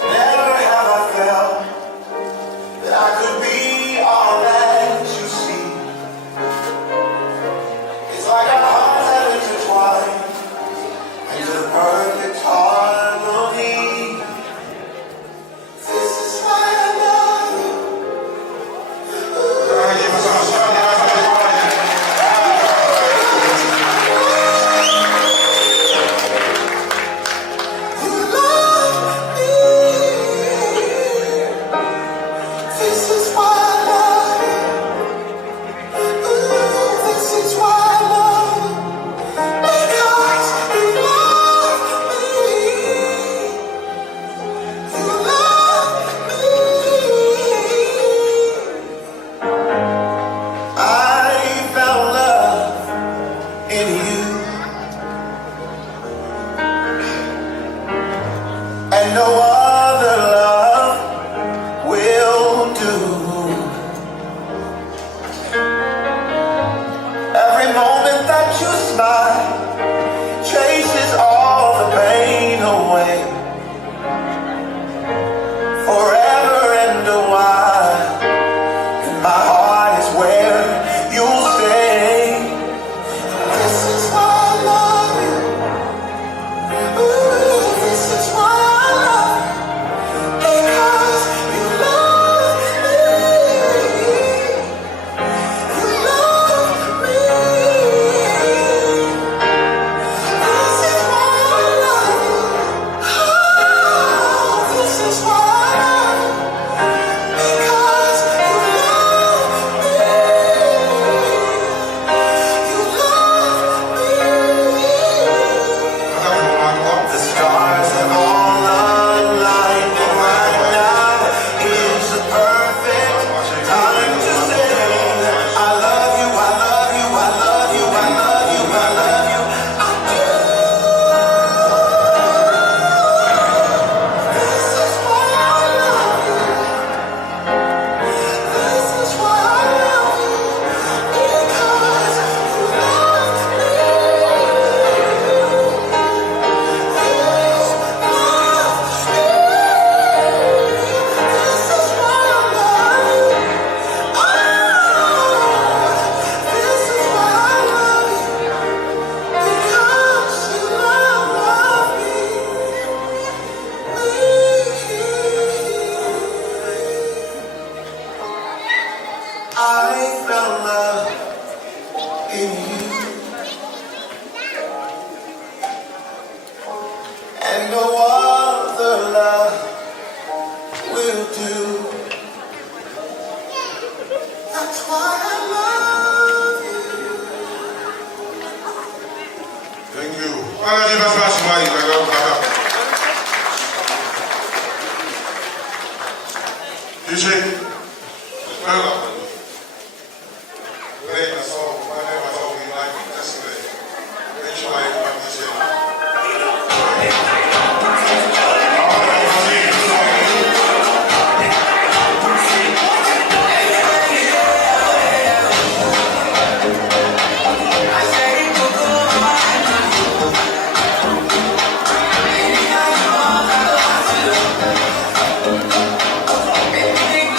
Never have I felt that I could be all that you see. It's like our hearts have intertwined into the perfect harmony. This is why I love you. You love me. This is why I love you. Ooh, this is why I love you. Because you love me. You love me. I found love in you, and no other love will do. Every moment that you smile chases all the pain away. Forever and a while, and my heart is where you'll stay. This is why I love you. Ooh, this is why I love you. Because you love me. You love me. This is why I love you. Oh, this is why I love you. Because you love me. You love me. The stars have all aligned, and right now is the perfect time to say, I love you, I love you, I love you, I love you, I love you. I do. This is why I love you. This is why I love you. Because you love me. I found love in you, and no other love will do. That's why I love you. Thank you. Allez, vas-y, vas-y, vas-y. DJ, play a song, whatever song you like, just play. Make sure everybody DJ. Make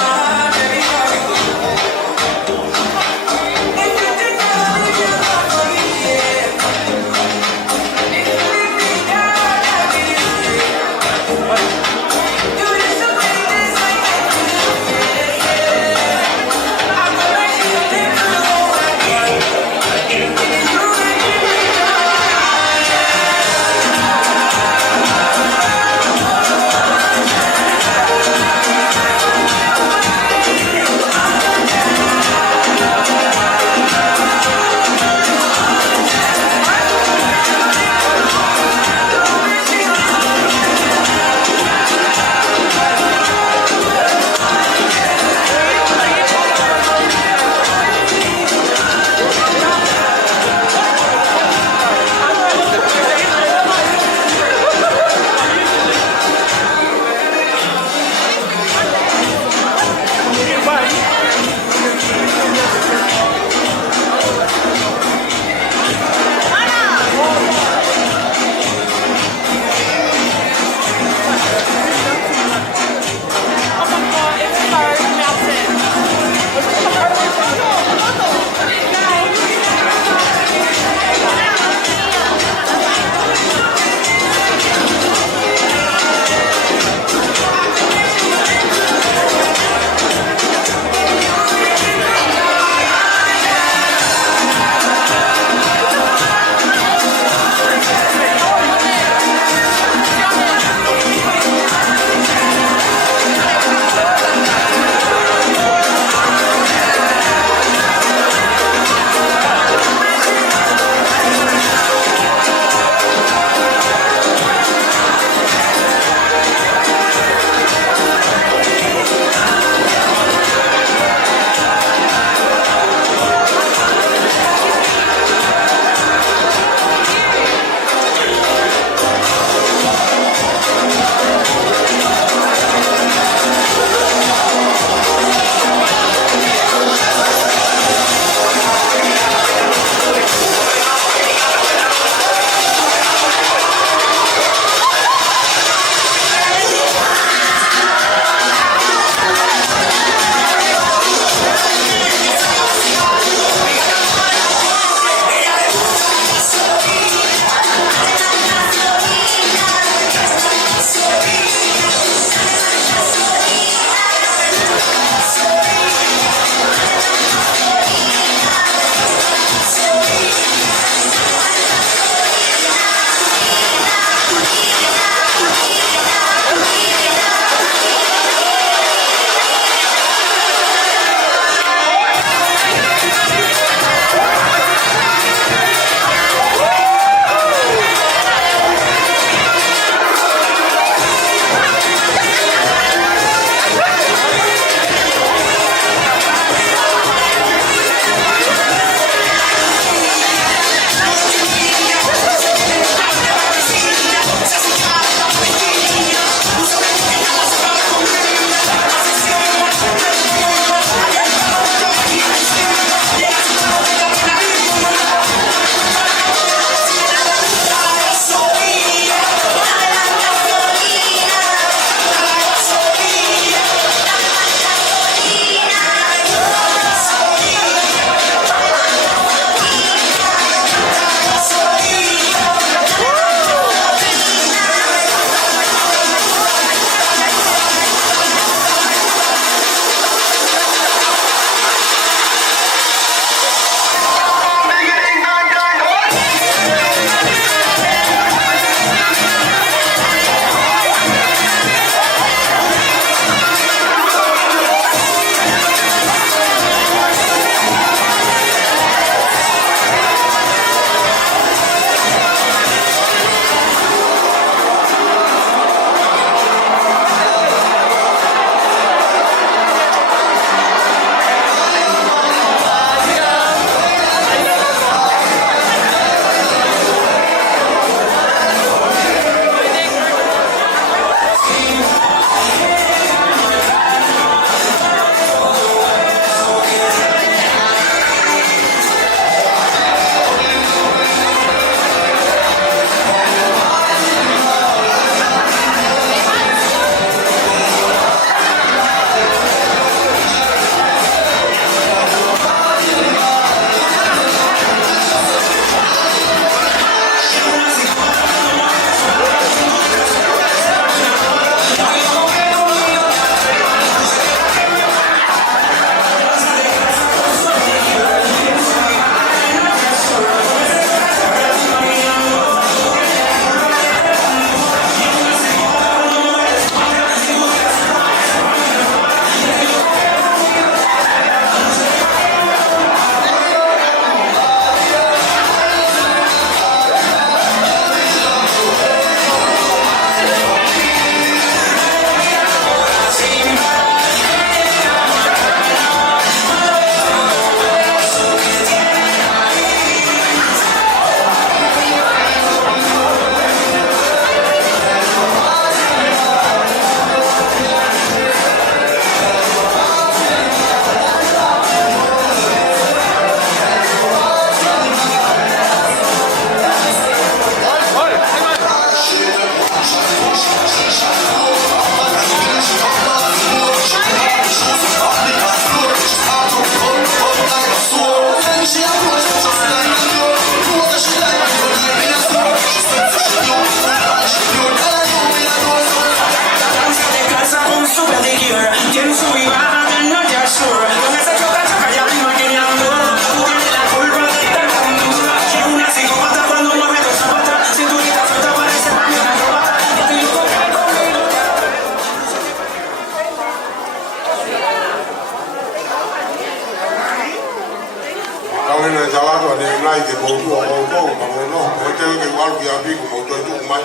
ke walu ki abi ko mo to tu mai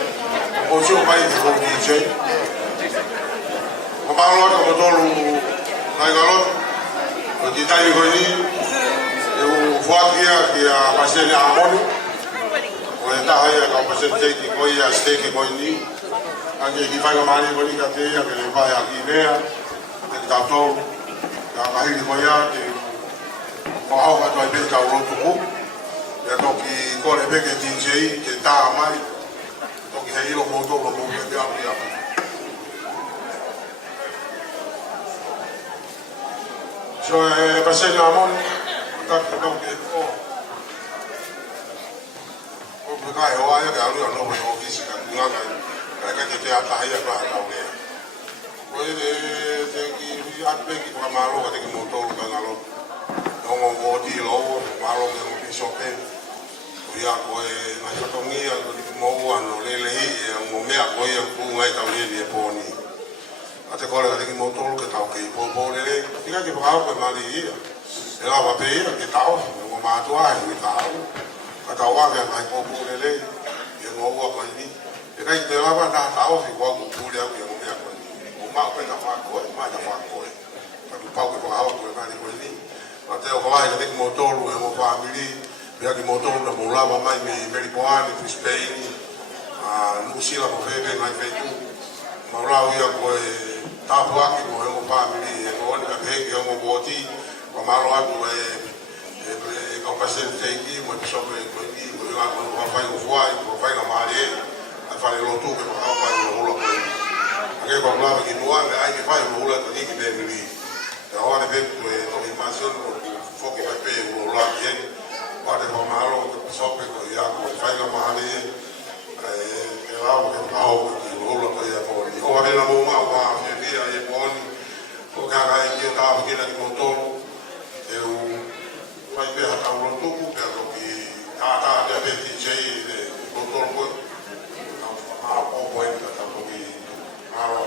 o si o mai ke ko DJ o ba lo ko to lu ai ga lo o ti tai ko ni e o fuakia ki a pasene a moni o e ta hai ka pasene ki ko ia steke ko ni anche ki fai ko mani ko ni ka te ia ke le vai a ki nea e ta to ka kai ko ia te ko ha ka to be ka ro tu ya toki kore beke DJ ke tā mai toki hei ilo moto lo mo ke api api so passeggio amon toki o kai o ai ka alu no o kisi ka nga ka te ata hai ka ta o le o te ki atbe ki ko malo ka te ki moto ka ngalo no mo di lo malo ke mo sope ia ko e mai fatongia ko di mo ano le mo mea ko ia ku ngai tau ni poni ate ko le ki mo tolo ke tau ke po le tika ki pa ko mali ia e la va pe ke tau mo ma to ai ni tau ka tau wa ke mai po le e mo wa ko ni e kai te la va ta tau fi ko ku le au mo mea ko ni mo ma ko ta fa ko ma ta fa ko ka tu pa ko pa ko mali ko ni ate o vai ke mo tolo e mo family ya ki moto na mulava mai me Meripoani fi Spain no sila mo febe mai fetu maula ia ko tapu aki mo mo family e ko na ke mo boti ko malo atu e ko pasente ki mo sobre ko ni ko la ko fai o fai na mare a fare lo tu ko fai lo lo ko ake ko la ki no ai ke fai lo lo ko ni ki ne ni da ora ve to imagion fo ke pe lo la bien Pare ko malo ko sope ko ia ko fai na mahali e lao ke pao ki lo ko ia ko ni o ave na mo ma wa fe via e poni ko ka ga ki ta ki na ki moto e o fai pe ha lo tu ku pe ko ki ta de pe ti je de moto ko a o ko e ta ko ki aro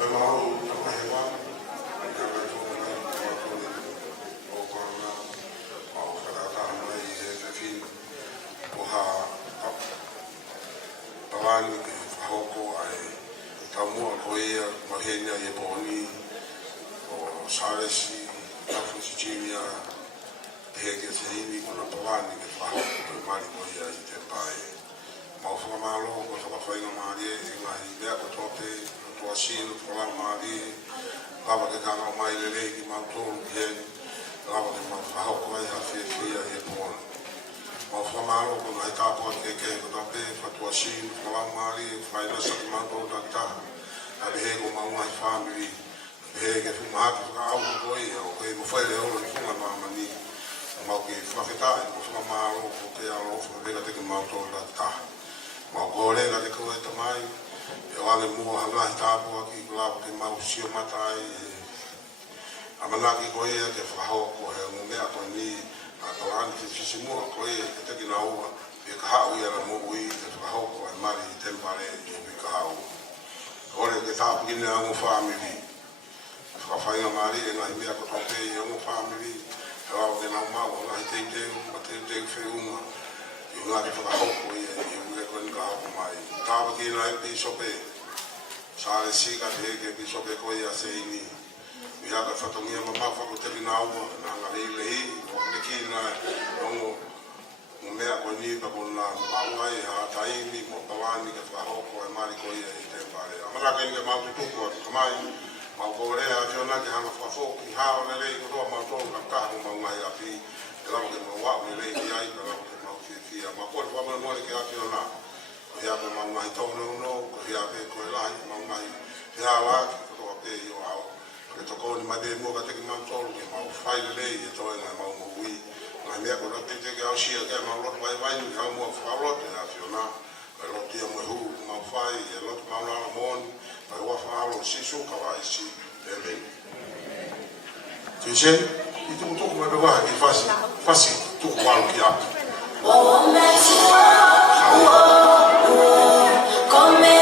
pe malo ta ko he wa Tawani ke whahoko ai tamua koea mahenia e poni o Saresi, Tafu Sicilia, heke se hini kona tawani ke whahoko ke mari koea i te pae. Mau whakamalo ko whakawhainga marie e ngahi mea ko tope, no toa sino whalau marie, lava ke kanga mai lele ki mau tolu ki heni, lava ke mau whahoko ai hawhia whia e poni. Mau whamaro ko ngai tāpua ke ko tape, whatua sinu, whalau maari, whainasa ki manto taktaha. A behe ko mau ngai family, behe ke whumahaki whakaau ko koi, o koe mo whaile ora ni whunga mamani. Mau ke whawhetai, mo whamaro ko ke alo, whakabeka te ki manto taktaha. Mau kore ka te koe tamai, e wale mua hangahi tāpua ki lawa ke mau sio matai, amanaki koe ke whahoko he ngumea koe ni, Tawani te fisimua ko e te ki na ua e ka hau ia na mo ui te whahoko e mari i tempare i e ka hau. Kore ke tāpu ki nea ngu family. Whakawhainga mari e ngahi mea ko tope i ngu family. E wao ke nau mau ngahi teiteu, ma teiteu whiunga. I ngāti whakahoko i e ue koe ni ka hau mai. Tāpu ki nea e pisope. Sāre sika te heke pisope koe i a se ini. Ia ka whatongia mamafa ko te rina ua na ngari lehi. Kina ongo mea ko ni pa ko na maungai ha taimi mo tawani ka whahoko e mari ko ia i te pare. Amara ka inga mau tutuku ati kamai, mau ko rea tiona ke hanga whafoko ki hao na rei ko toa mau tonu ka kahu maungai api, e lawa ke mau wau ni rei ki ai, ka lawa ke mau fia. Ma kore whamana mori ke ati ona, ko hea pe maungai tono no, ko hea pe ko e lahi maungai, hea laki ko toa pe i o ao. Ke toko ni mai mua ka teki mau tolu ke mau whaile lei e toi ngai mau mui. Ngai mea ko rapi teki au sia ke mau lotu mai mai ni hau mua whaulote a whiona. Kai lotu ia mui huu mau whai e lotu mau nana moni. Kai ua whaalo sisu ka wa isi. Amen. Tisen, i tuku tuku mai bewaha ki fasi tuku walu ki api. Oh, Mexico, come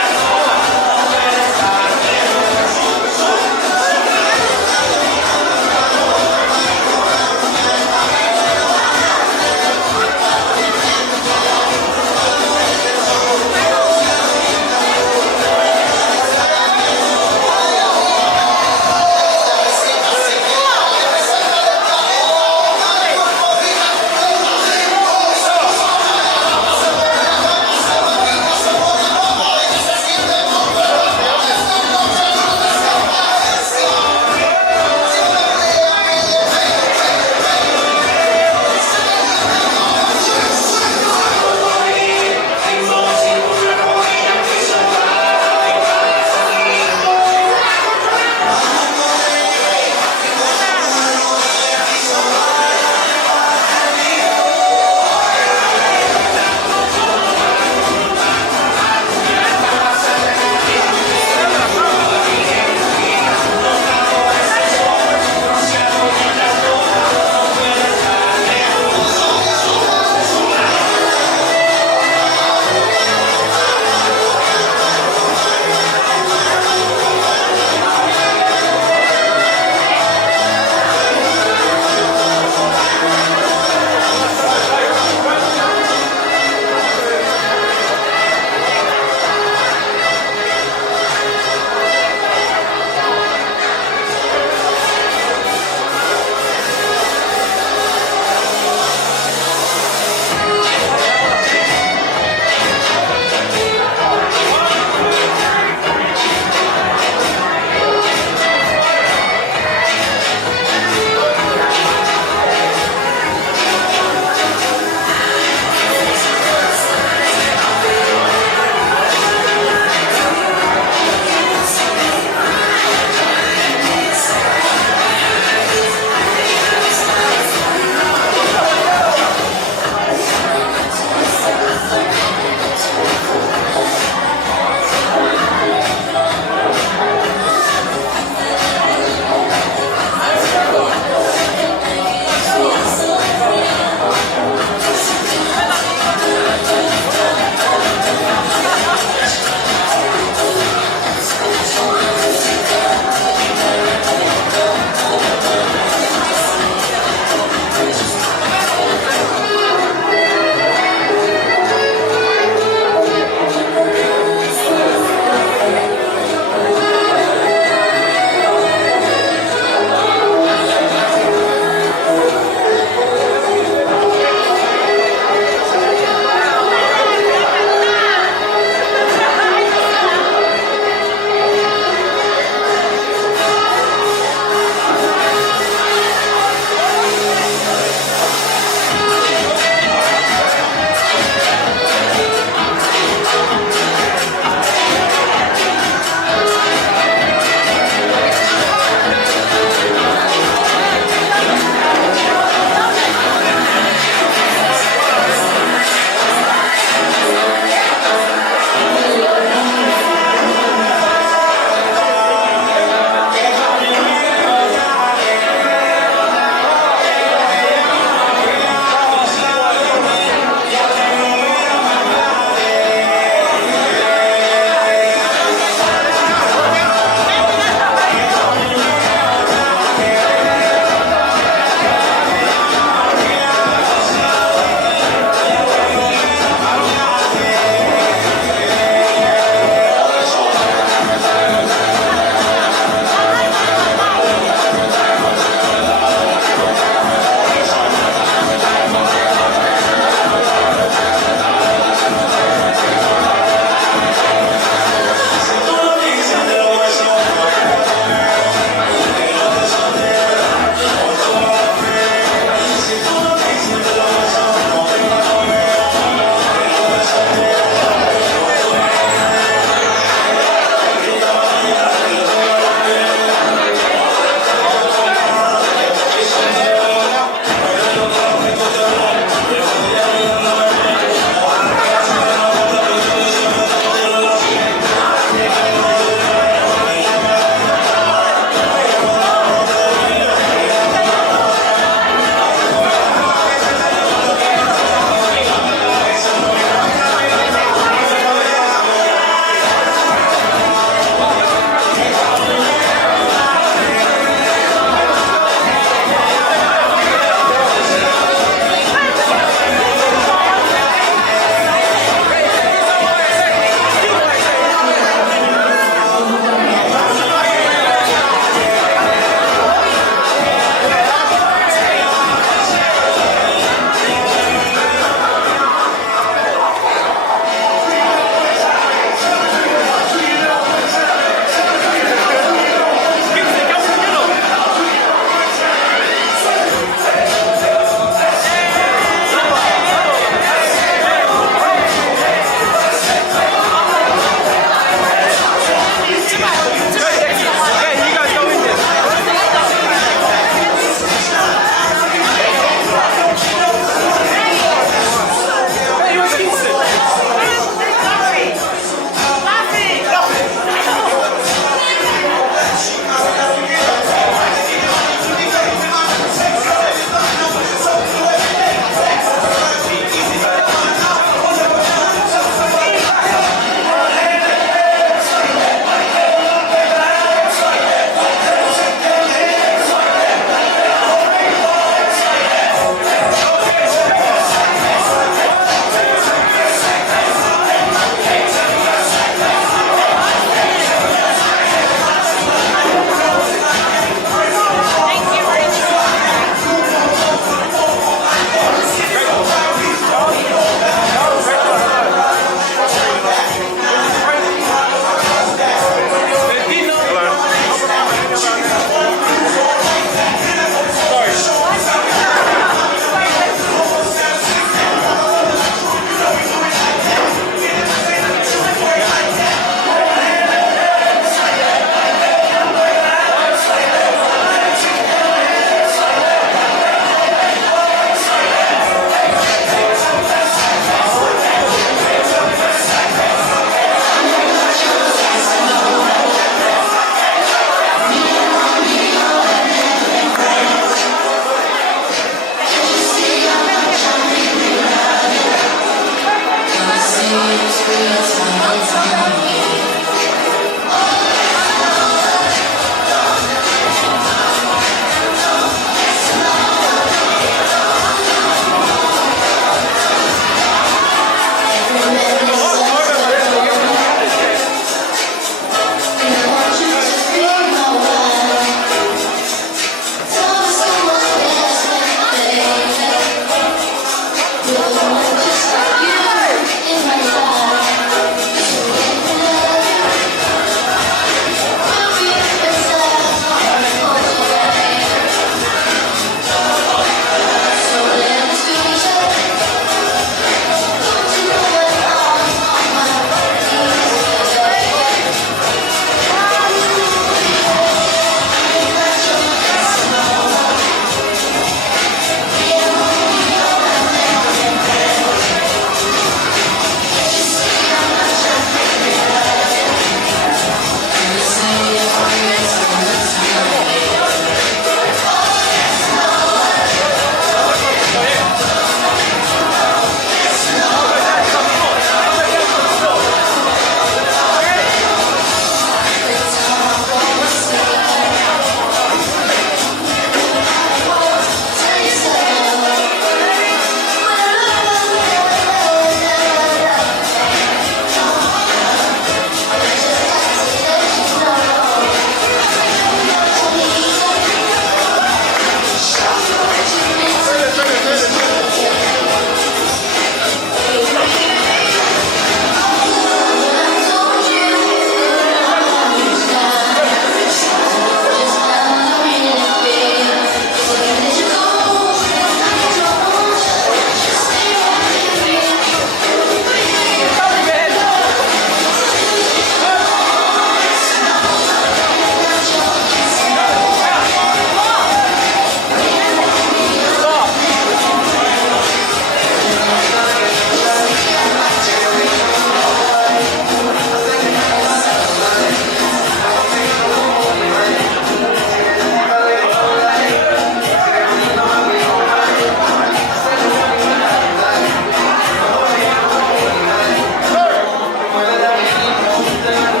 Thank